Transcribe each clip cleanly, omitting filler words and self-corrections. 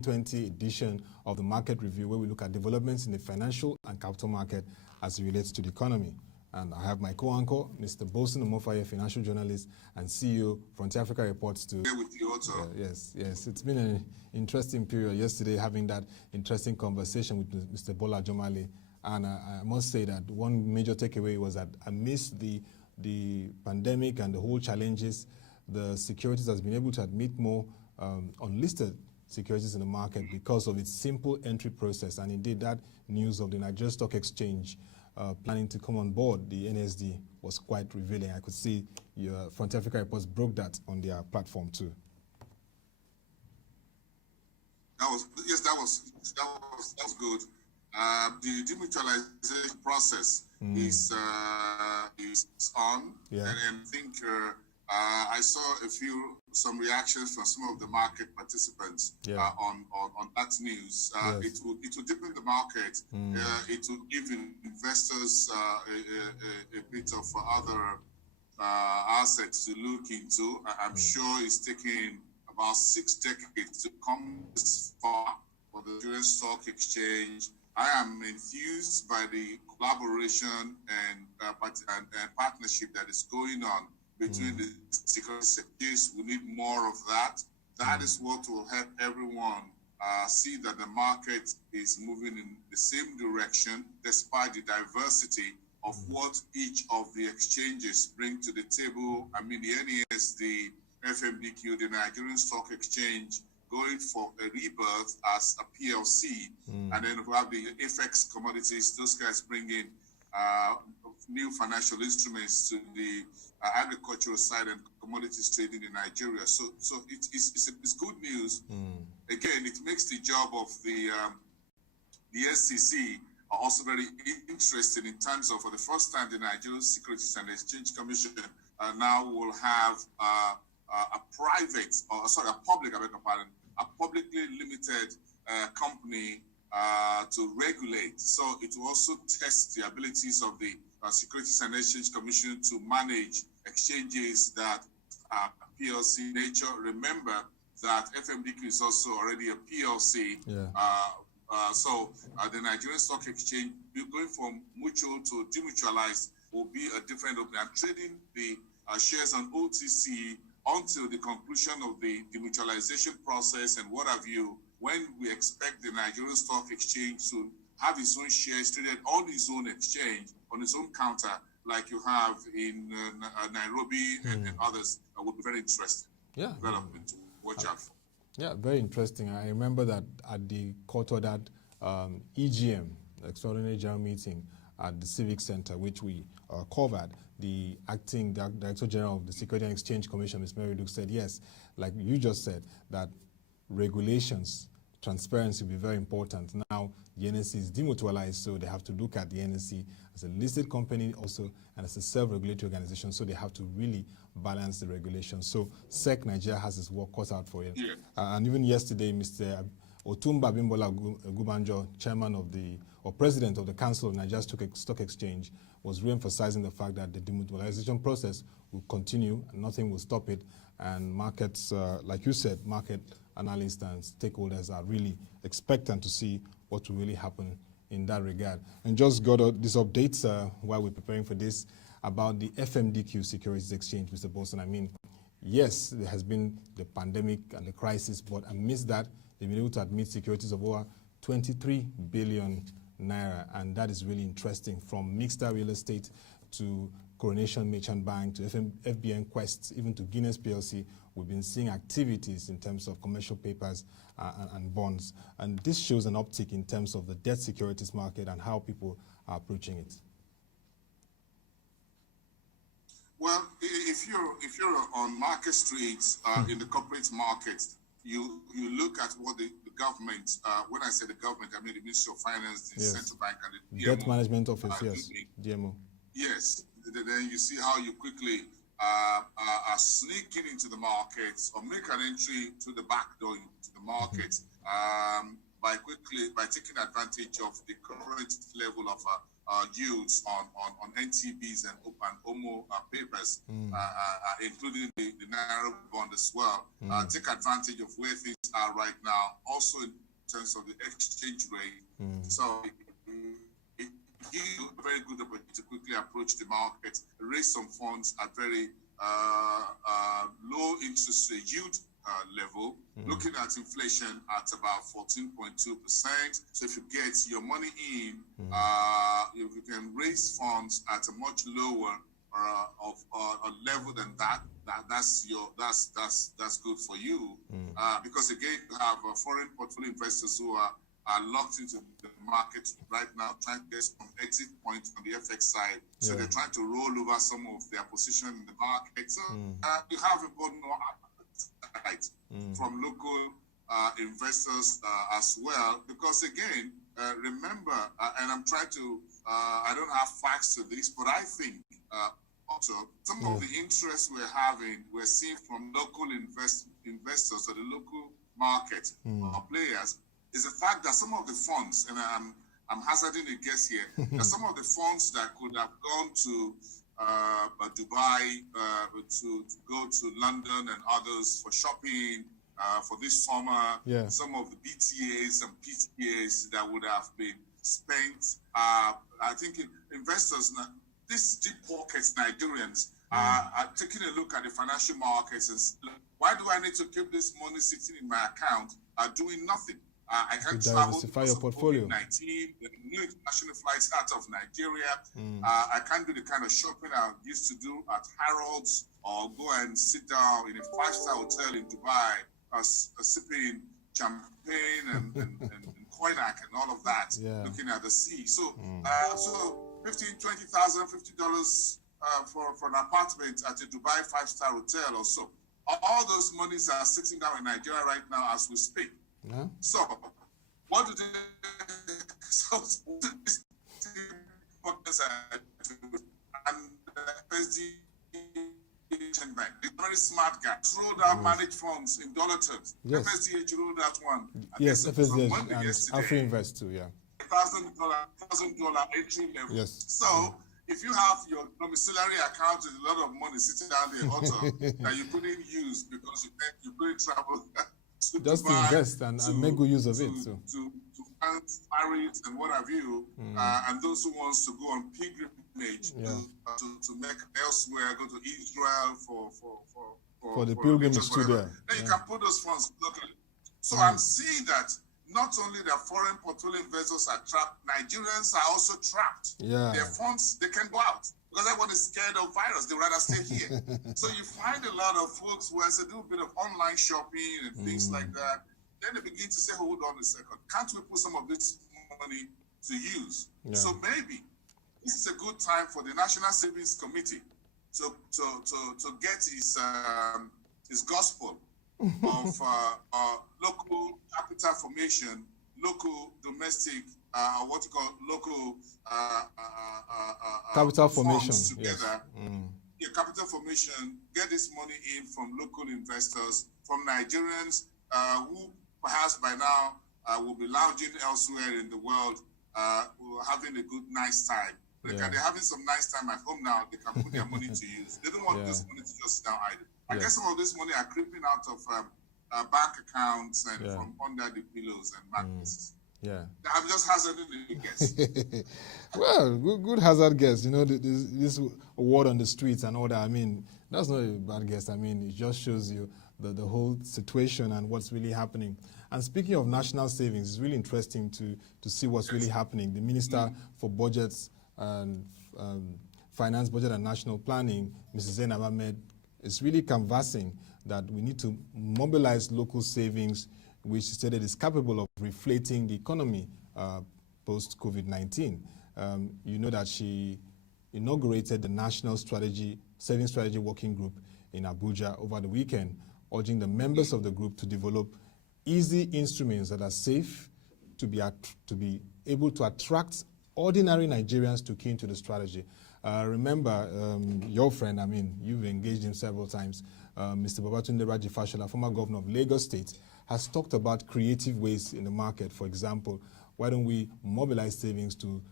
2020 edition of the Market Review, where we look at developments in the financial and capital market as it relates to the economy. And I have my co-anchor, Mr. Bolson Omofaye, financial journalist and CEO, Frontier Africa Reports. To with you also. Yes. It's been an interesting period yesterday, having that interesting conversation with Mr. Bola Jomale. And I must say that one major takeaway was that amidst the pandemic and the whole challenges, the securities has been able to admit more unlisted securities in the market because of its simple entry process. And indeed, that news of the Nigerian Stock Exchange planning to come on board the NSD was quite revealing. I could see your Frontier Africa Reports broke that on their platform too. That was good. The demutualization process is on, and I think I saw some reactions from some of the market participants on that news. It will deepen the market. It will give investors a bit of other assets to look into. I'm sure it's taken about 6 decades to come this far for the Nigerian Stock Exchange. I am enthused by the collaboration and partnership that is going on between the securities exchanges. We need more of that. That is what will help everyone see that the market is moving in the same direction, despite the diversity of what each of the exchanges bring to the table. I mean, the NES, the FMDQ, the Nigerian Stock Exchange, going for a rebirth as a PLC, and then we have the FX commodities. Those guys bring in new financial instruments to the agricultural side and commodities trading in Nigeria. So it's good news. Again, it makes the job of the SEC also very interesting in terms of, for the first time, the Nigerian Securities and Exchange Commission now will have a publicly limited company to regulate. So it will also test the abilities of the Securities and Exchange Commission to manage exchanges that are PLC nature. Remember that FMDQ is also already a PLC. So the Nigerian Stock Exchange, going from mutual to demutualized, will be a different option. And trading the shares on OTC until the conclusion of the demutualization process and what have you, when we expect the Nigerian Stock Exchange to have its own shares traded on its own exchange, on its own counter, like you have in Nairobi and others, would be very interesting. Development to watch out for. Yeah, very interesting. I remember that at the court-ordered EGM, Extraordinary General Meeting at the Civic Center, which we covered, the acting Director General of the Securities and Exchange Commission, Ms. Mary Luke, said, yes, like you just said, that regulations, transparency will be very important. Now, the NSC is demutualized, so they have to look at the NSC as a listed company also and as a self-regulatory organization, so they have to really balance the regulation. So SEC Nigeria has its work cut out for it. And even yesterday, Mr. Otumba Bimbola Gubanjo, chairman of president of the Council of Nigeria Stock Exchange, was re-emphasizing the fact that the demutualization process will continue and nothing will stop it. And markets, like you said, market analysts and stakeholders are really expectant to see what will really happen in that regard. And just got these updates while we're preparing for this about the FMDQ Securities Exchange, Mr. Bolson. I mean, yes, there has been the pandemic and the crisis, but amidst that, they've been able to admit securities of over 23 billion naira, and that is really interesting, from Mixta Real Estate to Coronation Merchant Bank to FBN Quest, even to Guinness PLC. We've been seeing activities in terms of commercial papers and bonds, and this shows an uptick in terms of the debt securities market and how people are approaching it. Well, if you're on market streets in the corporate market, you look at what the government, when I say the government, I mean the Ministry of Finance, the Central Bank, and the DMO. Debt Management Office, yes, DMO. Yes, then you see how you quickly are sneaking into the markets or make an entry to the back door into the market. by taking advantage of the current level of yields on NTBs and OMO papers, including the Naira bond as well. Take advantage of where things are right now, also in terms of the exchange rate. So it gives you a very good opportunity to quickly approach the market, raise some funds at very low interest rate yield level, looking at inflation at about 14.2%. So if you get your money in, if you can raise funds at a much lower a level than that's good for you. Because again, you have foreign portfolio investors who are locked into the market right now, trying to get some exit points on the FX side. So they're trying to roll over some of their position in the market. So you have a bit more appetite from local investors as well. Because again, remember, and I'm trying to, I don't have facts to this, but I think also some of the interest we're seeing from local investors or the local market or players is the fact that some of the funds, and I'm hazarding a guess here, that some of the funds that could have gone to Dubai, to go to London and others for shopping for this summer, some of the BTAs and PTAs that would have been spent. I think investors, these deep pockets Nigerians, are taking a look at the financial markets and say, why do I need to keep this money sitting in my account doing nothing? I can't travel because of COVID-19. There are no international flights out of Nigeria. I can't do the kind of shopping I used to do at Harrods or go and sit down in a 5-star hotel in Dubai, sipping champagne and cognac and all of that, looking at the sea. So, so $15,000, $20,000, $50 for an apartment at a Dubai 5-star hotel or so. All those monies are sitting down in Nigeria right now as we speak. So, what do they? So, and FSD Bank, very smart guy, rolled out managed funds in dollar terms. FSDH rolled out one. Yes, FSDH and AfriInvest too. $1,000 entry level. So, if you have your domiciliary account with a lot of money sitting down there also that you couldn't use because you couldn't travel. Just to invest and make good use of it. To Paris and what have you, and those who wants to go on pilgrimage to make elsewhere, go to Israel for the pilgrimage to there. Then you can put those funds locally. So I'm seeing that not only the foreign portfolio investors are trapped, Nigerians are also trapped. Their funds, they can go out. Because everyone is scared of virus, they rather stay here. So you find a lot of folks who has to do a bit of online shopping and things like that. Then they begin to say, hold on a second, can't we put some of this money to use? So maybe this is a good time for the National Savings Committee to get his gospel of local capital formation, local domestic, what you call local capital formation together. Capital formation, get this money in from local investors, from Nigerians who perhaps by now will be lounging elsewhere in the world, having a good, nice time. They're having some nice time at home now. They can put their money to use. They don't want this money to just sit down idle. I guess some of this money are creeping out of bank accounts and from under the pillows and mattresses. I'm just hazarding a guess. Well, good hazard guess. You know, this word on the streets and all that. I mean, that's not a bad guess. I mean, it just shows you the whole situation and what's really happening. And speaking of national savings, it's really interesting to see what's really happening. The Minister for Budgets and Finance, Budget and National Planning, Mrs. Zainab Ahmed, is really canvassing that we need to mobilize local savings, which she stated is capable of reflating the economy post-COVID-19. You know that she inaugurated the National Savings Strategy Working Group in Abuja over the weekend, urging the members of the group to develop easy instruments that are safe to be able to attract ordinary Nigerians to key into the strategy. Remember, your friend, I mean, you've engaged him several times, Mr. Babatunde Raji Fashola, former governor of Lagos State, has talked about creative ways in the market. For example, why don't we mobilize savings to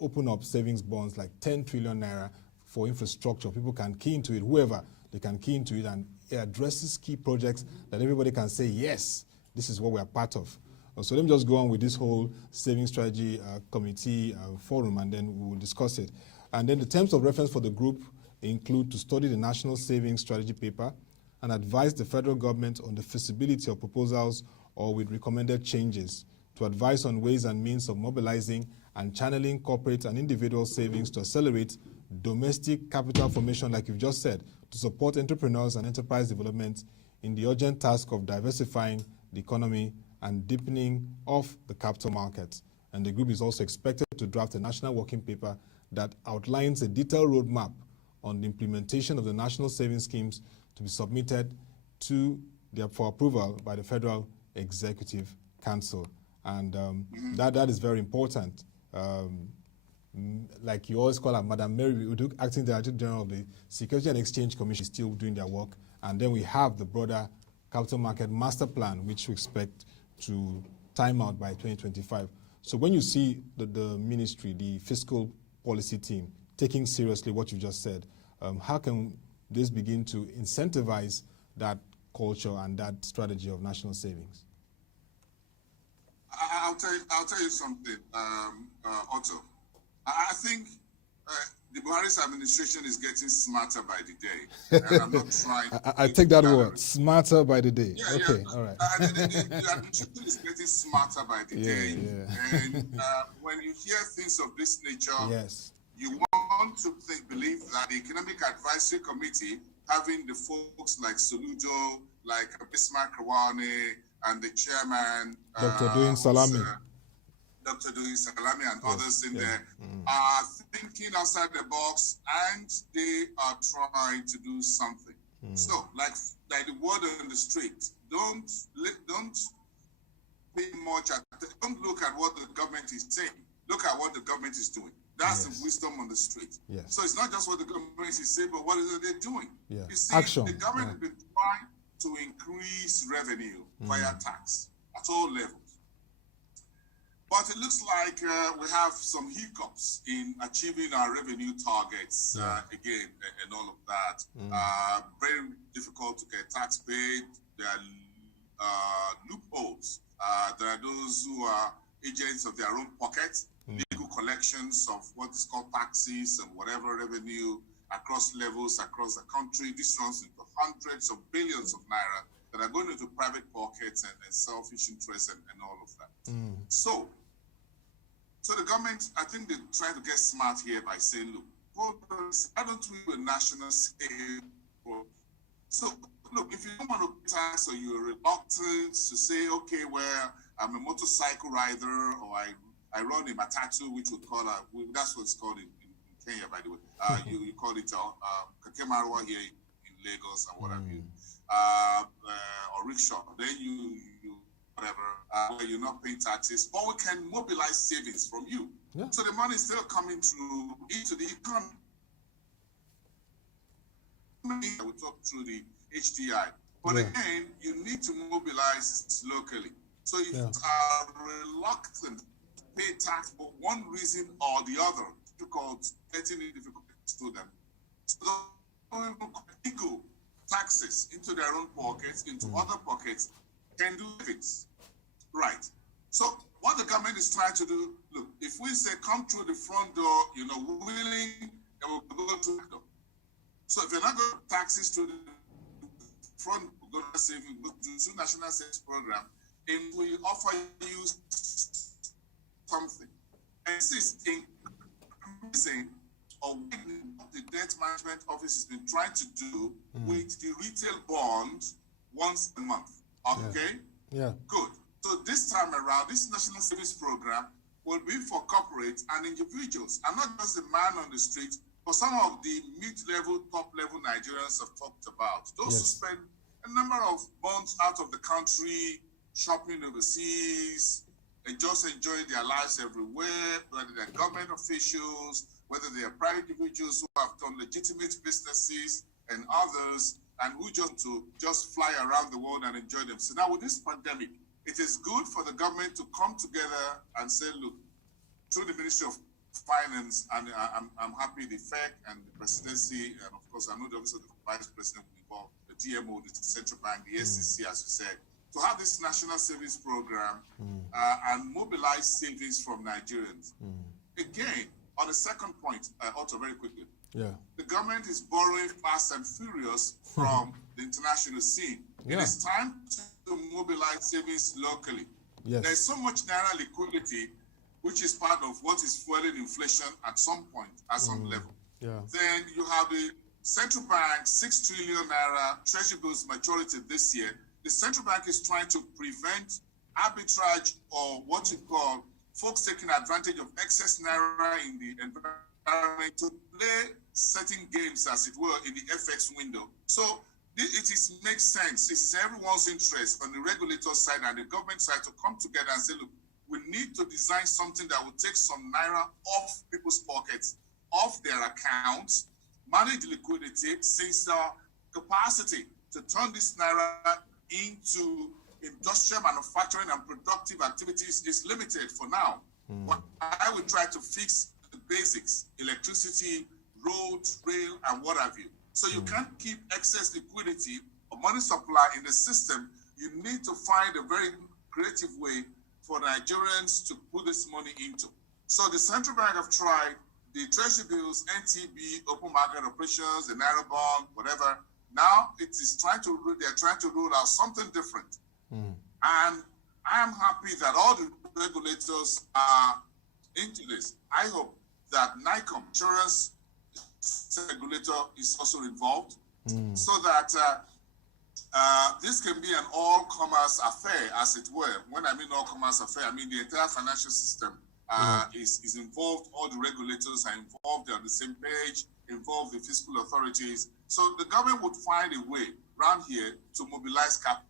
open up savings bonds like 10 trillion naira for infrastructure? People can key into it, whoever, they can key into it, and it addresses key projects that everybody can say, yes, this is what we're part of. So let me just go on with this whole savings strategy committee forum, and then we will discuss it. And then the terms of reference for the group include to study the National Savings Strategy paper and advise the federal government on the feasibility of proposals or with recommended changes, to advise on ways and means of mobilizing and channeling corporate and individual savings to accelerate domestic capital formation, like you've just said, to support entrepreneurs and enterprise development in the urgent task of diversifying the economy and deepening of the capital markets. And the group is also expected to draft a national working paper that outlines a detailed roadmap on the implementation of the national savings schemes to be submitted for approval by the Federal Executive Council. And that is very important. Like you always call her, Madam Mary Uduk, Acting Director General of the Security and Exchange Commission, is still doing their work. And then we have the broader Capital Market Master Plan, which we expect to time out by 2025. So when you see the ministry, the fiscal policy team, taking seriously what you just said, how can this begin to incentivize that culture and that strategy of national savings? I'll tell you something, Otto. I think the Buhari's administration is getting smarter by the day. And I'm not trying I take that word, smarter by the day. Yeah, okay, yeah. all right. The administration is getting smarter by the day. Yeah. And when you hear things of this nature, yes, you want to believe that the Economic Advisory Committee, having the folks like Soludo, like Bismarck Rawani, and the chairman, Dr. Doyin Salami. Dr. Doyin Salami and others in there, are thinking outside the box, and they are trying to do something. So, like the word on the street, don't pay much don't look at what the government is saying. Look at what the government is doing. That's the wisdom on the street. Yes. So it's not just what the government is saying, but what is it they're doing. Yeah. You see, Action. the government has been trying to increase revenue via tax at all levels. But it looks like we have some hiccups in achieving our revenue targets again, and all of that. Very difficult to get tax paid. There are loopholes. There are those who are agents of their own pocket, legal collections of what is called taxes and whatever revenue across levels across the country. This runs into hundreds of billions of naira that are going into private pockets and selfish interests and all of that. So the government, I think they're trying to get smart here by saying, look, why don't we do a national scale? So look, if you don't want to pay tax, or you're reluctant to say, okay, well, I'm a motorcycle rider, or I run a matatu, which we call that's what it's called in Kenya, by the way. You call it Kakemarwa here in Lagos and what have you, or rickshaw. Then you whatever, where you're not paying taxes, or we can mobilize savings from you. Yeah. So the money is still coming into the economy. We talk through the HDI, but again, you need to mobilize locally. So if you are reluctant to pay tax for one reason or the other, getting it difficult to them. So they go taxes into their own pockets, into other pockets, can do things. Right. So what the government is trying to do, look, if we say come through the front door, willing, and we'll go to the door. So if you're not going to taxes to the front, we're going to save you, go to National Savings Program, and we offer you something. And this is increasing or what the Debt Management Office has been trying to do with the retail bond once a month. Okay? Yeah. Good. So this time around, this National Savings Program will be for corporates and individuals, and not just the man on the street, but some of the mid-level, top-level Nigerians have talked about. Those who spend a number of months out of the country, shopping overseas, and just enjoying their lives everywhere, whether they're government officials, whether they are private individuals who have done legitimate businesses and others, and who just fly around the world and enjoy them. So now with this pandemic, it is good for the government to come together and say, look, through the Ministry of Finance, and I'm happy the FEC and the presidency, and of course, I know the Office of the Vice President will involve the DMO, the Central Bank, the SEC, as you said, to have this national savings program and mobilize savings from Nigerians. Again, on the second point, Otto, very quickly, the government is borrowing fast and furious from the international scene. It is time to mobilize savings locally. There's so much naira liquidity, which is part of what is fueling inflation at some point, at some level. Then you have the central bank, 6 trillion naira treasury bills maturity this year. The central bank is trying to prevent arbitrage, or what you call folks taking advantage of excess naira in the environment to play certain games, as it were, in the FX window. So makes sense. It is everyone's interest on the regulator side and the government side to come together and say, look, we need to design something that will take some naira off people's pockets, off their accounts, manage liquidity, since our capacity to turn this naira into industrial manufacturing and productive activities is limited for now. But I will try to fix the basics: electricity, roads, rail, and what have you. So you can't keep excess liquidity or money supply in the system. You need to find a very creative way for Nigerians to put this money into. So the central bank have tried the treasury bills, NTB, open market operations, the naira bond, whatever. Now they're trying to roll out something different. And I am happy that all the regulators are into this. I hope that NICOM, insurance regulator, is also involved, so that this can be an all-commerce affair, as it were. When I mean all-commerce affair, I mean the entire financial system is involved. All the regulators are involved. They're on the same page, involve the fiscal authorities. So the government would find a way around here to mobilize capital.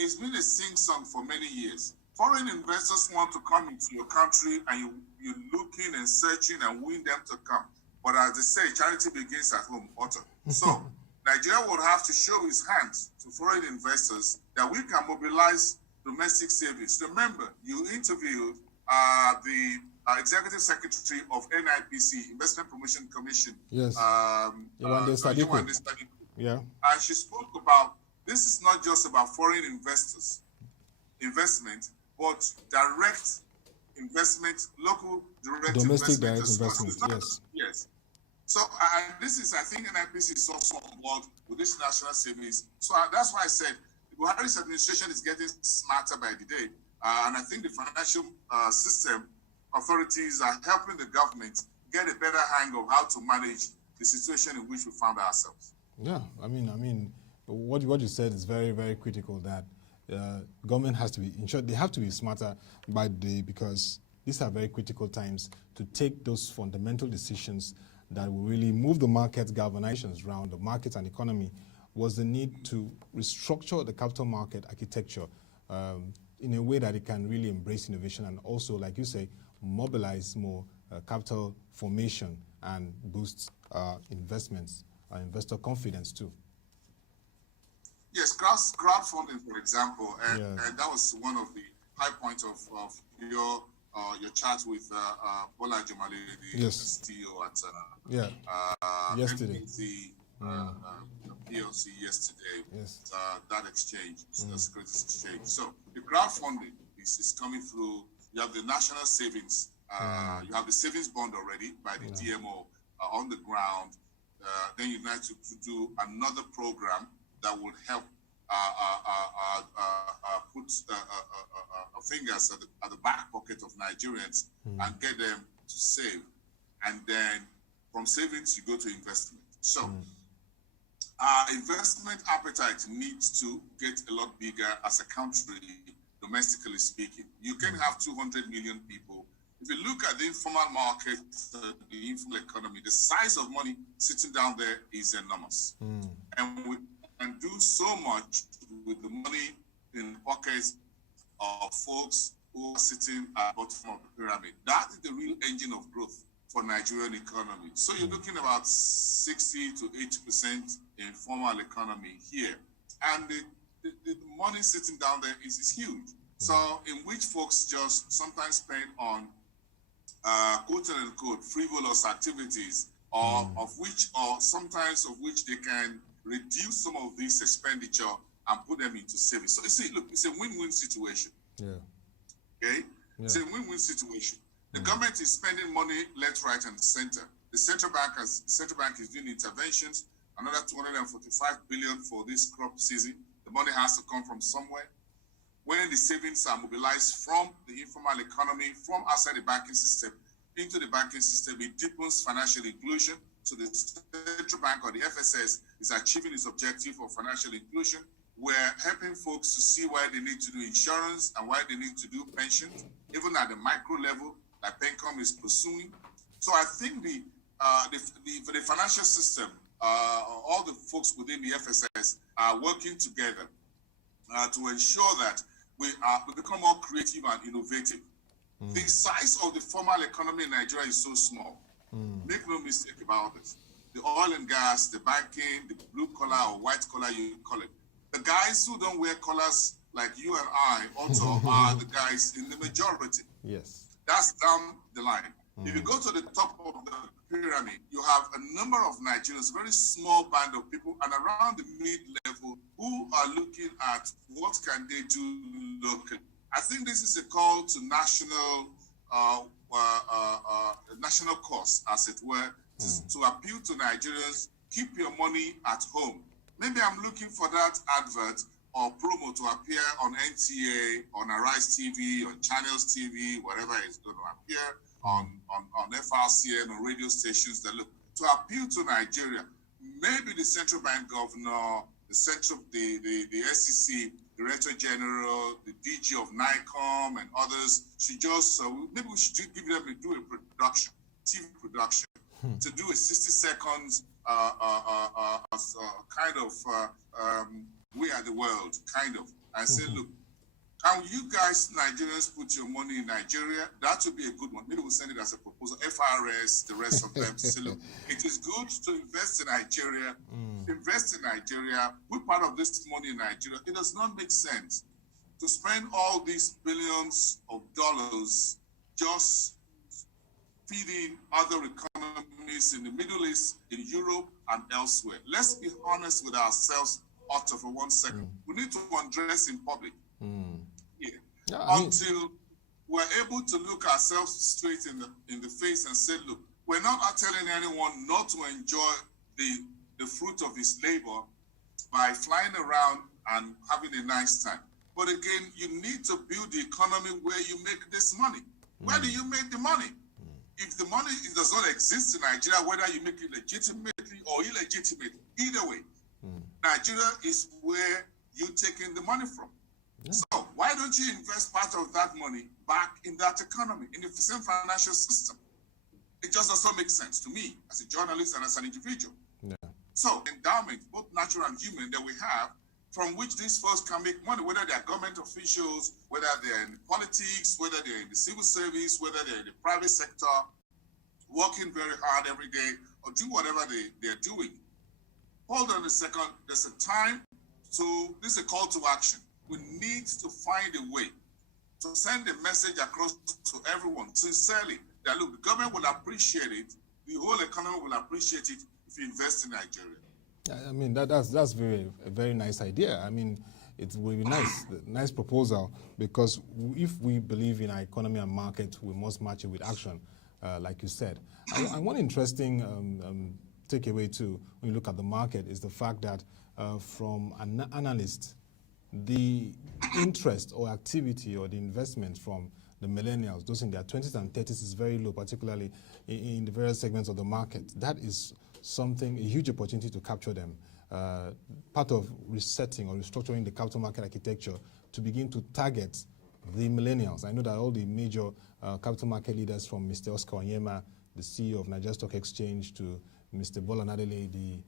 It's been a sing-song for many years. Foreign investors want to come into your country, and you're looking and searching and win them to come. But as they say, charity begins at home, Otto. So Nigeria will have to show his hands to foreign investors that we can mobilize domestic savings. Remember, you interviewed the Executive Secretary of NIPC, Investment Promotion Commission. Yes. Yeah. And she spoke about this is not just about foreign investment, but direct investment, local domestic direct investment. Yes. So this is, I think, NIPC is also on board with this national savings. So that's why I said the Buhari's administration is getting smarter by the day, and I think the financial system authorities are helping the government get a better hang of how to manage the situation in which we found ourselves. Yeah, I mean, what you said is very, very critical. That government has to be, in short, they have to be smarter by the day, because these are very critical times to take those fundamental decisions that will really move the market galvanizations around the market and economy. Was the need to restructure the capital market architecture in a way that it can really embrace innovation, and also, like you say, mobilize more capital formation and boost investments, investor confidence too. Yes, crowdfunding, for example, and that was one of the high points of your chat with Bola Jumale, the CEO at yesterday. PLC yesterday. Yes. That exchange, the securities exchange. So the crowdfunding is coming through. You have the national savings. You have the savings bond already by the DMO on the ground. Then you need to do another program that will help put fingers at the back pocket of Nigerians and get them to save. And then from savings, you go to investment. So our investment appetite needs to get a lot bigger as a country, domestically speaking. You can have 200 million people. If you look at the informal market, the informal economy, the size of money sitting down there is enormous. And we can do so much with the money in the pockets of folks who are sitting at the bottom of the pyramid. That is the real engine of growth for Nigerian economy. So you're looking about 60 to 80% in formal economy here. And the money sitting down there is huge. So in which folks just sometimes spend on quote unquote frivolous activities, or sometimes of which they can reduce some of this expenditure and put them into savings. So you see, look, it's a win-win situation. Yeah. Okay? Yeah. It's a win-win situation. The government is spending money left, right, and center. The central bank is doing interventions, another 245 billion for this crop season. The money has to come from somewhere. When the savings are mobilized from the informal economy, from outside the banking system into the banking system, it deepens financial inclusion. So the central bank or the FSS is achieving its objective of financial inclusion. We're helping folks to see why they need to do insurance and why they need to do pensions, even at the micro level, like PENCOM is pursuing. So I think the financial system, all the folks within the FSS are working together to ensure that we become more creative and innovative. The size of the formal economy in Nigeria is so small. Make no mistake about this. The oil and gas, the banking, the blue collar or white collar, you call it. The guys who don't wear collars like you and I also are the guys in the majority. Yes. That's down the line. If you go to the top of the pyramid, you have a number of Nigerians, very small band of people, and around the mid-level who are looking at what can they do locally. I think this is a call to national cause, as it were, to appeal to Nigerians. Keep your money at home. Maybe I'm looking for that advert or promo to appear on NTA, on Arise TV, on Channels TV, whatever it's going to appear, on FRCN, on radio stations that look to appeal to Nigeria. Maybe the central bank governor, the SEC, Director General, the DG of NICOM, and others should just, maybe we should give them do a production, TV production, to do a 60 seconds kind of we are the world, kind of, and say, look, can you guys, Nigerians, put your money in Nigeria? That would be a good one. Maybe we'll send it as a proposal. FRS, the rest of them, to say, look, it is good to invest in Nigeria. Invest in Nigeria. Put part of this money in Nigeria. It does not make sense to spend all these billions of dollars just feeding other economies in the Middle East, in Europe, and elsewhere. Let's be honest with ourselves, Otto, for 1 second. We need to undress in public. Until we're able to look ourselves straight in the face and say, look, we're not telling anyone not to enjoy the fruit of his labor by flying around and having a nice time. But again, you need to build the economy where you make this money. Where do you make the money? If the money does not exist in Nigeria, whether you make it legitimately or illegitimately, either way, Nigeria is where you're taking the money from. Yeah. So why don't you invest part of that money back in that economy, in the same financial system? It just doesn't make sense to me as a journalist and as an individual. Yeah. So endowment, both natural and human, that we have, from which these folks can make money, whether they're government officials, whether they're in politics, whether they're in the civil service, whether they're in the private sector, working very hard every day, or do whatever they're doing. Hold on a second. There's a time to, this is a call to action. We need to find a way to send a message across to everyone sincerely that, look, the government will appreciate it, the whole economy will appreciate it if you invest in Nigeria. I mean, that's a very nice idea. I mean, it will be nice proposal, because if we believe in our economy and market, we must match it with action, like you said. And one interesting takeaway too, when you look at the market, is the fact that from an analyst, the interest or activity or the investment from the millennials, those in their 20s and 30s, is very low, particularly in the various segments of the market. That is something, a huge opportunity to capture them. Part of resetting or restructuring the capital market architecture to begin to target the millennials. I know that all the major capital market leaders, from Mr. Oscar Onyema, the CEO of Nigeria Stock Exchange, to Mr. Bola Nadele, the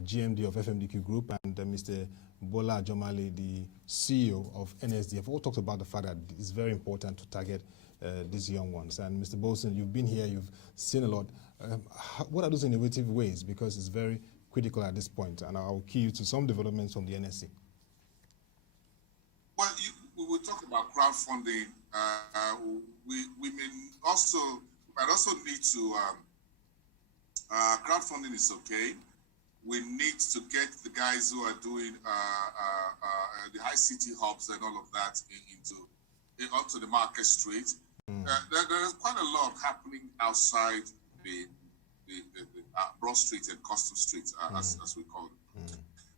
GMD of FMDQ Group, and Mr. Bola Ajomale, the CEO of NSDF, all talked about the fact that it's very important to target these young ones. And Mr. Bolson, you've been here, you've seen a lot. What are those innovative ways? Because it's very critical at this point, and I'll key you to some developments from the NSC. Well, we will talk about crowdfunding. We might also need to, crowdfunding is okay. We need to get the guys who are doing the high city hubs and all of that onto the market street. There's quite a lot happening outside the Broad Street and Custom Street, as we call it.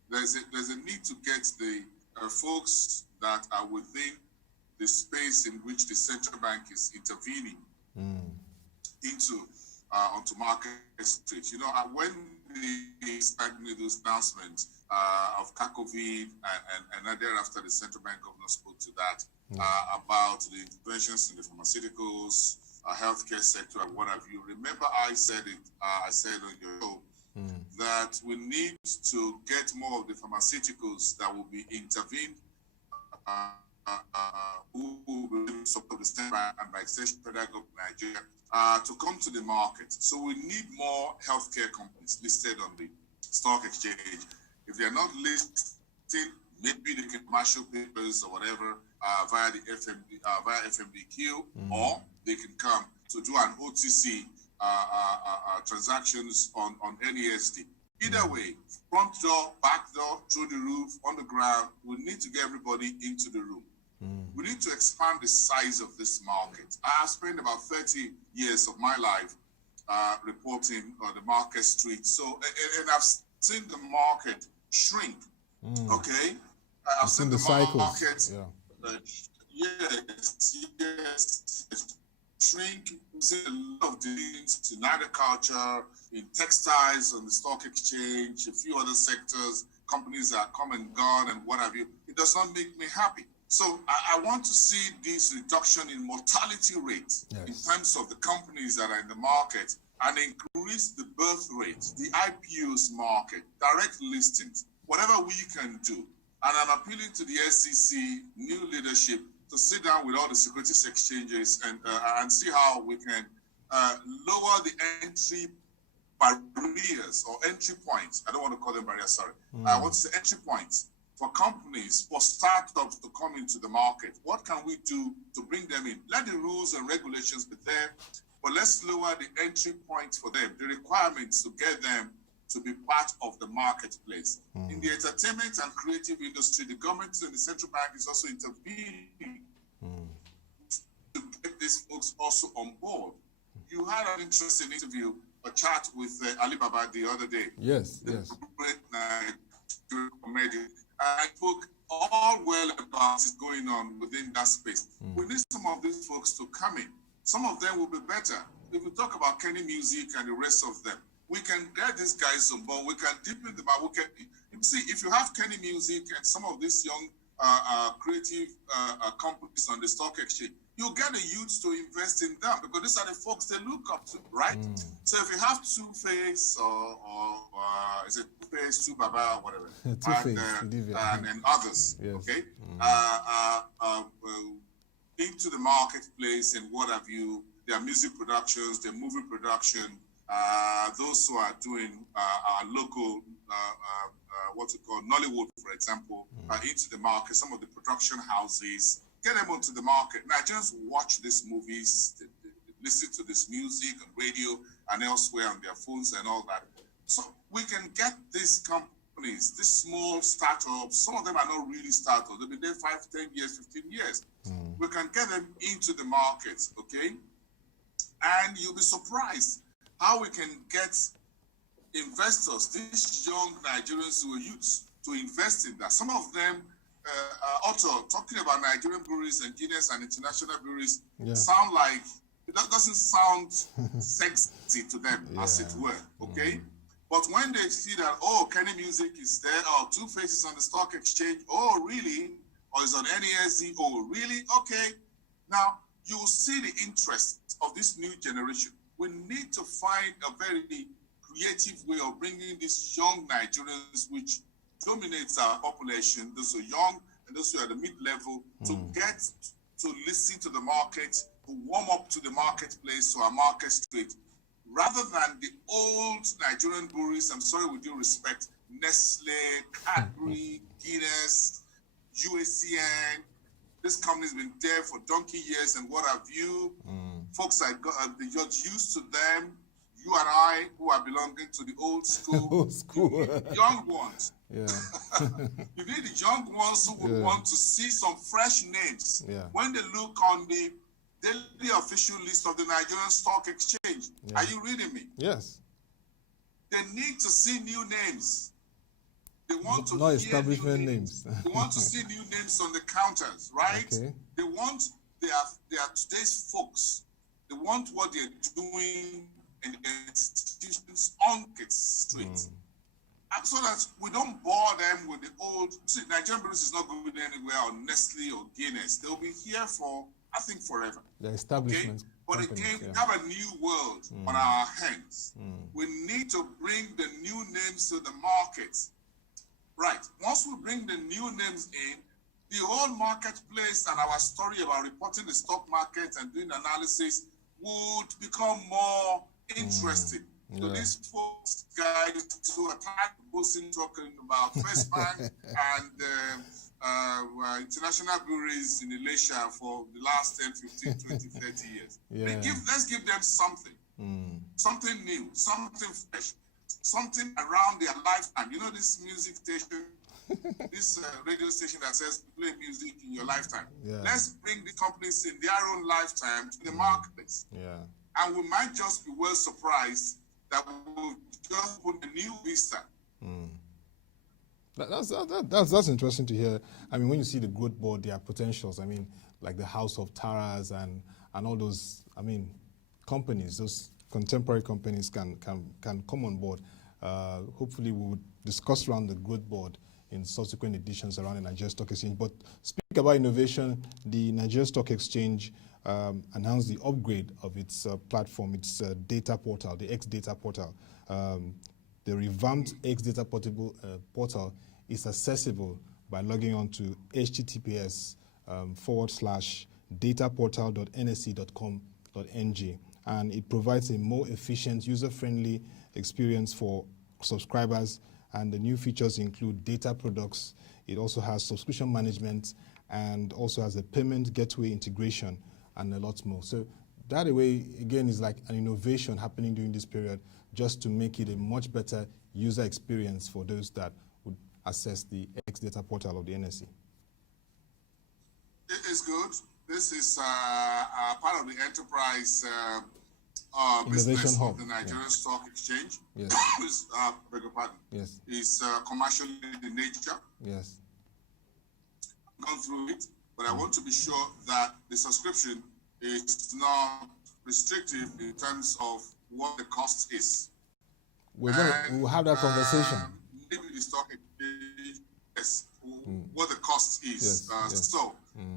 There's a need to get the folks that are within the space in which the central bank is intervening onto Market Street. You know, when they started with those announcements of COVID and thereafter the central bank governor spoke to that about the interventions in the pharmaceuticals, healthcare sector, and what have you. Remember, I said on your show that we need to get more of the pharmaceuticals that will be intervened, who will be support the state and by extension federal government of Nigeria to come to the market. So we need more healthcare companies listed on the stock exchange. If they're not listed, maybe the commercial papers or whatever via the FMDQ, or they can come to do an OTC transactions on NESD. Either way, front door, back door, through the roof, on the ground, we need to get everybody into the room. We need to expand the size of this market. I have spent about 30 years of my life reporting on the market street. So, and I've seen the market shrink. Okay, I've seen the market. Yes, shrink. We've seen a lot of dealings in agriculture, in textiles, on the stock exchange, a few other sectors. Companies that come and gone and what have you. It does not make me happy. So I want to see this reduction in mortality rate in terms of the companies that are in the market and increase the birth rate, the IPOs market, direct listings, whatever we can do. And I'm appealing to the SEC, new leadership, to sit down with all the securities exchanges and see how we can lower the entry barriers or entry points. I don't want to call them barriers, sorry. I want to say entry points for companies, for startups to come into the market. What can we do to bring them in? Let the rules and regulations be there, but let's lower the entry point for them, the requirements to get them to be part of the marketplace. In the entertainment and creative industry, the government and the central bank is also intervening to get these folks also on board. You had an interesting interview, a chat with Alibaba the other day. Yes. Great comedian. I spoke all well about what's going on within that space. We need some of these folks to come in. Some of them will be better. If we talk about Kenny Music and the rest of them, we can get these guys on board. We can deepen them out. We can see if you have Kenny Music and some of these young creative companies on the stock exchange, you get the youths to invest in them because these are the folks they look up to, right? So if you have Two-Face or is it Two-Face, Two-Baba, whatever, and others, okay, into the marketplace and what have you, their music productions, their movie production, those who are doing our local, what we call Nollywood, for example, into the market, some of the production houses, get them onto the market. Nigerians watch these movies, they listen to this music on radio and elsewhere on their phones and all that. So we can get these companies, these small startups, some of them are not really startups, they've been there 5, 10 years, 15 years. We can get them into the market, okay? And you'll be surprised how we can get investors, these young Nigerians who are youths, to invest in that. Some of them, also talking about Nigerian breweries and Guinness and international breweries, sound like, that doesn't sound sexy to them, as it were, okay? But when they see that, oh, Kenny Music is there, or Two-Faces on the stock exchange, oh, really? Or is on NESD, oh, really? Okay. Now, you'll see the interest of this new generation. We need to find a very creative way of bringing these young Nigerians, which dominates our population, those who are young and those who are at the mid-level, to get to listen to the market, to warm up to the marketplace, to our market street, rather than the old Nigerian breweries, I'm sorry, with due respect, Nestle, Cadbury, Guinness, UACN. This company's been there for donkey years, and what have you? Folks are just used to them. You and I, who are belonging to the old school, young ones. Yeah. You need the young ones who would want to see some fresh names. When they look on the daily official list of the Nigerian Stock Exchange. Are you reading me? Yes. They need to see new names. They want to not hear establishment new names. They want to see new names on the counters, right? Okay. They want they are today's folks. They want what they're doing in the institutions on the streets. And so that we don't bore them with the old. See, Nigerian breweries is not going anywhere, or Nestle or Guinness. They'll be here for, I think, forever. The establishment. Okay? But again, we have a new world on our hands. We need to bring the new names to the market. Right. Once we bring the new names in, the whole marketplace and our story about reporting the stock market and doing analysis would become more interesting. So these folks, guys who are tired of boasting, talking about First Bank and international breweries in Elisha for the last 10, 15, 20, 30 years. Let's give them something. Something new, something fresh, something around their lifetime. You know this music station, this radio station that says play music in your lifetime. Let's bring the companies in their own lifetime to the marketplace. And we might just be well surprised that we'll just put a new vista. That's interesting to hear. I mean, when you see the growth board, their potentials, I mean, like the House of Taras and all those, I mean, companies, those contemporary companies can come on board. Hopefully we would discuss around the growth board in subsequent editions around the Nigeria Stock Exchange. But speaking about innovation, the Nigeria Stock Exchange announced the upgrade of its platform, its data portal, the X Data portal. The revamped X Data portal is accessible by logging on to https://dataportal.nsc.com.ng, and it provides a more efficient, user-friendly experience for subscribers. And the new features include data products. It also has subscription management and also has a payment gateway integration and a lot more. So that way, again, is like an innovation happening during this period just to make it a much better user experience for those that would access the X Data portal of the NSE. It is good. This is part of the enterprise business hub of the Nigerian Stock Exchange. Yes. Beg your pardon. Yes. It's commercial in nature. Yes. I've gone through it, but I want to be sure that the subscription is not restrictive in terms of what the cost is. We'll have that conversation. Maybe the stock exchange, yes, what the cost is.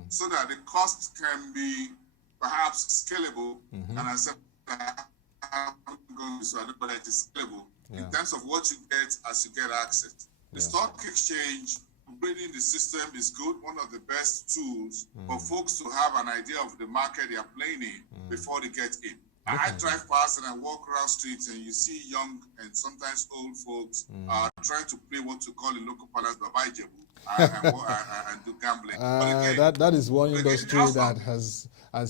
So that the cost can be perhaps scalable. And I said, I'm going to, so I don't know that it is scalable in terms of what you get as you get access. The stock exchange, upgrading the system is good, one of the best tools for folks to have an idea of the market they are playing in before they get in. I drive past and I walk around streets and you see young and sometimes old folks trying to play what you call in local parlance Baba Ijebu and do gambling. Again, that is one industry that has you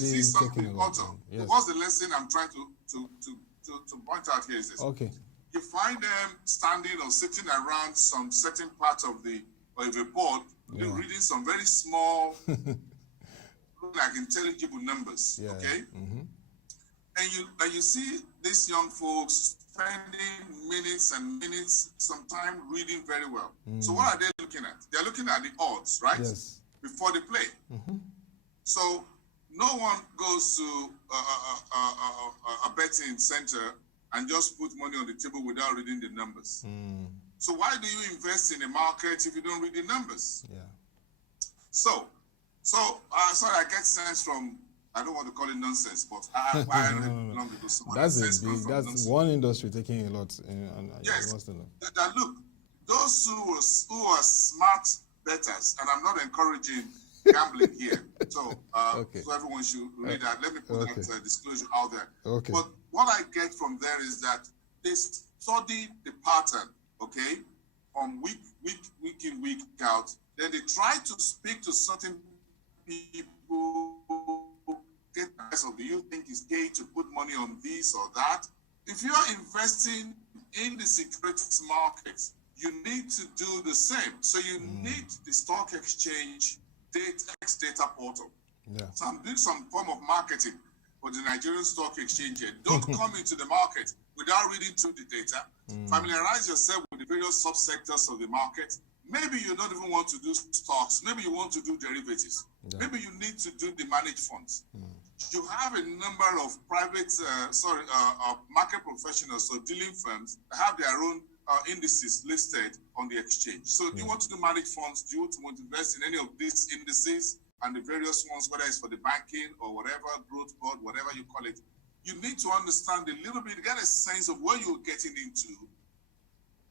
see something taken a also. lot. Yes. What's the lesson I'm trying to point out here is this. Okay. You find them standing or sitting around some certain part of the board, reading some very small, like intelligible numbers. Okay. And you see these young folks spending minutes and minutes, some time reading very well. So what are they looking at? They're looking at the odds, right? Yes. Before they play. So no one goes to a betting center and just put money on the table without reading the numbers. So why do you invest in a market if you don't read the numbers? So I get sense from I don't want to call it nonsense, but I read long ago. That's one industry taking a lot. Yes. That look, those who are smart bettors, and I'm not encouraging gambling here. So, so everyone should read that. Let me put that disclosure out there. Okay. But what I get from there is that they study the pattern, from week in, week out. Then they try to speak to certain people. Get so do you think it's okay to put money on this or that? If you are investing in the securities markets, you need to do the same. So you need the stock exchange data portal. Yeah. So I'm doing some form of marketing for the Nigerian Stock Exchange. Don't come into the market without reading through the data. Familiarize yourself with the various subsectors of the market. Maybe you don't even want to do stocks. Maybe you want to do derivatives. Yeah. Maybe you need to do the managed funds. You have a number of private, market professionals or dealing firms that have their own indices listed on the exchange. So do you want to do managed funds? Do you want to invest in any of these indices and the various ones, whether it's for the banking or whatever, growth board, whatever you call it? You need to understand a little bit, get a sense of where you're getting into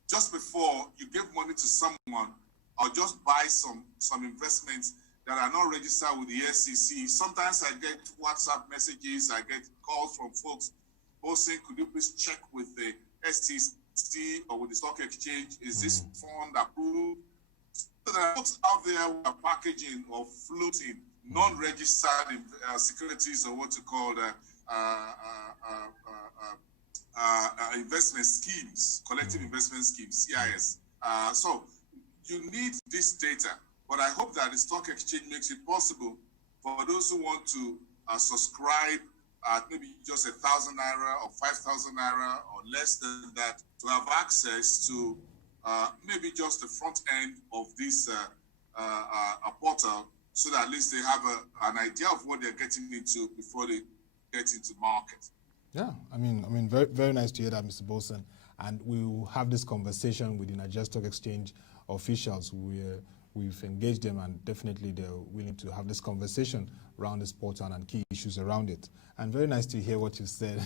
just before you give money to someone or just buy some investments that are not registered with the SEC. Sometimes I get WhatsApp messages, I get calls from folks who saying, could you please check with the SEC or with the stock exchange, is this fund approved? So there are folks out there who are packaging or floating non-registered securities or what you call investment schemes, collective investment schemes, CIS. So you need this data, but I hope that the stock exchange makes it possible for those who want to subscribe at maybe just 1,000 naira or 5,000 naira or less than that to have access to maybe just the front end of this portal, so that at least they have an idea of what they're getting into before they get into market. Yeah, I mean, very, very nice to hear that, Mr. Bolson. And we will have this conversation with the Nigeria Stock Exchange officials. We've engaged them, and definitely they're willing to have this conversation around this portal and key issues around it. And very nice to hear what you said.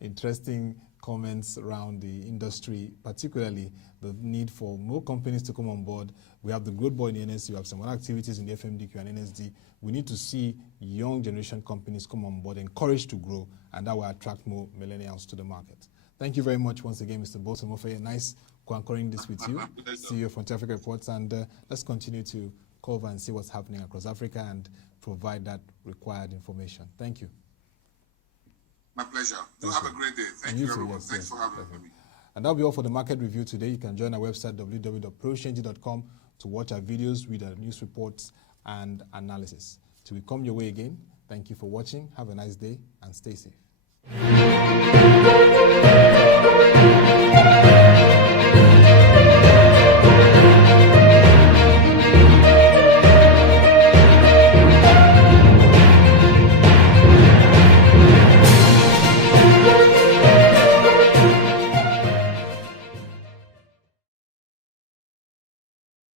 Interesting comments around the industry, particularly the need for more companies to come on board. We have the growth board in the NSD, we have some other activities in the FMDQ and NSD. We need to see young generation companies come on board, encouraged to grow, and that will attract more millennials to the market. Thank you very much once again, Mr. Bolson. Mofe, nice co-anchoring this with you. CEO of Frontier Africa Reports, and let's continue to cover and see what's happening across Africa and provide that required information. Thank you. My pleasure. Do have a great day. Thank you, everyone. Yes, Thanks for having me. And that'll be all for the market review today. You can join our website, www.proexchange.com, to watch our videos, read our news reports, and analysis. Till we come your way again, thank you for watching. Have a nice day and stay safe.